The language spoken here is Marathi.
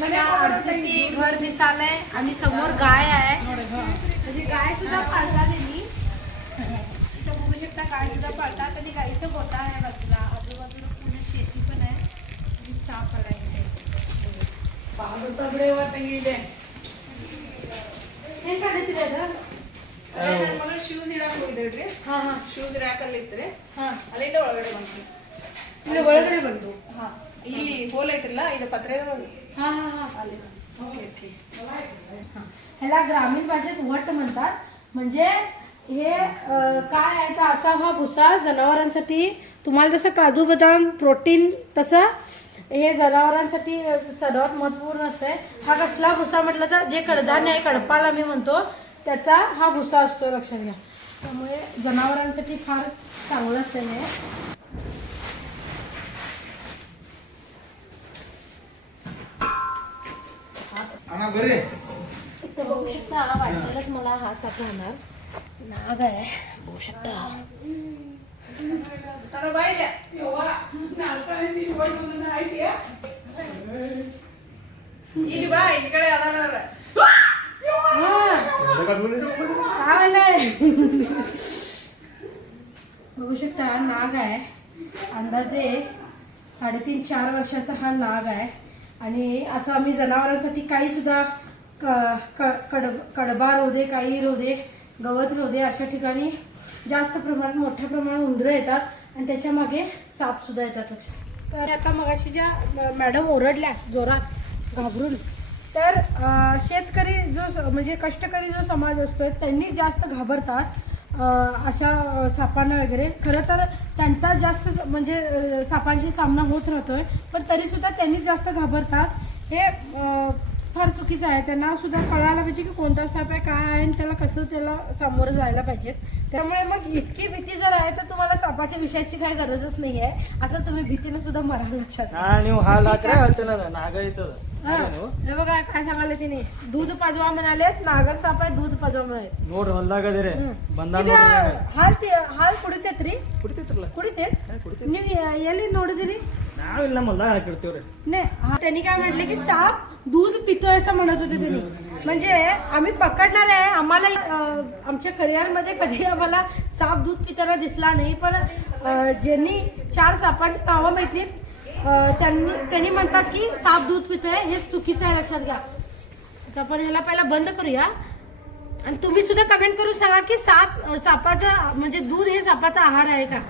आरसीसी घर दिसालंय आणि समोर गाय आहे. म्हणजे गाय सुद्धा पाळतात त्यांनी. इथं बघू शकता गाय सुद्धा पाळतात आणि गाईचं गोठा आहे बाजूला. आजूबाजूला पूर्ण शेती पण आहे. साफ आहे. हे काढते मला ಶೂಸ್ ಇಡಕ್ ಹೋಗಿದ್ರಿ. ಶೂಸ್ ರ್ಯಾಕ್ ಅಲ್ಲಿ ಇತ್ರಿ. ಅಲ್ಲಿಂದ ಒಳಗಡೆ ಬಂತು. ಇಲ್ಲಿ ಒಳಗಡೆ ಬಂತು. ಇಲ್ಲಿ ಹೋಲ್ ಐತ್ರಲ್ಲ ಇದು ಪತ್ರೆ ಅಲ್ಲಿ. ओके. ह्याला ग्रामीण भाषेत वट म्हणतात. म्हणजे हे काय आहे तर असा हा भुसा जनावरांसाठी तुम्हाला जसं काजू बदाम प्रोटीन तसं हे जनावरांसाठी सर्वात महत्त्वपूर्ण असते. हा कसला भुसा म्हटलं तर जे कडधान्य आहे कडपाला मी म्हणतो त्याचा हा भुसा असतो लक्षात घ्या. त्यामुळे जनावरांसाठी फार चांगलं असते हे. इथं बघू शकता वाटलेलंच मला हा साप राहणार नाग आहे. बघू शकता सगळं बाहेर ಇಲ್ಲಿ ಬಾ ಈ ಕಡೆ ಅದಾರ बघू शकता नाग आहे. अंदाजे 3.5-4 वर्षाचा हा नाग आहे. आणि असं आम्ही जनावरांसाठी काही सुद्धा कडबा रोदे काही रोदे गवत रोदे अशा ठिकाणी जास्त प्रमाणात मोठ्या प्रमाणात उंदरं येतात आणि त्याच्या मागे साप सुद्धा येतात लक्षात. तर आता मगाशी ज्या मॅडम ओरडल्या जोरात घाबरून तर शेतकरी जो म्हणजे कष्टकरी जो समाज असतो त्यांनी जास्त घाबरतात अशा सापांना वगैरे. खरं तर त्यांचा जास्त म्हणजे सापांशी सामना होत राहतोय पण तरीसुद्धा त्यांनी जास्त घाबरतात. हे फार चुकीचं आहे. त्यांना सुद्धा कळायला पाहिजे की कोणता साप आहे काय आहे आणि त्याला कसं त्याला सामोरं जायला पाहिजे. त्यामुळे मग इतकी भीती जर आहे तर तुम्हाला सापाच्या विषयाची काही गरजच नाही आहे. असं तुम्ही भीतीनं सुद्धा मराल लक्षात. हे बघा काय सांगाले तिने दूध पाजवा म्हणालेत. नागर साप आहे दूध पाजवा म्हणाले. ಹಾಲು ಕುಡಿತೈತ್ರಿ ಕುಡಿತೇನೆ ನೀವು ಎಲ್ಲಿ ನೋಡಿದಿರಿ. त्यांनी काय म्हटले की साप दूध पितोय असं म्हणत होते त्यांनी. म्हणजे आम्ही पकडणार आहे. आम्हाला आमच्या करिअरमध्ये कधी आम्हाला साप दूध पिताना दिसला नाही. पण ज्यांनी 4 सापांची नावं माहिती त्यांनी म्हणतात की साप दूध पितोय. हे चुकीचं आहे लक्षात घ्या. तर आपण ह्याला पहिला बंद करूया आणि तुम्ही सुद्धा कमेंट करून सांगा की सापाचं म्हणजे दूध हे सापाचा आहार आहे का.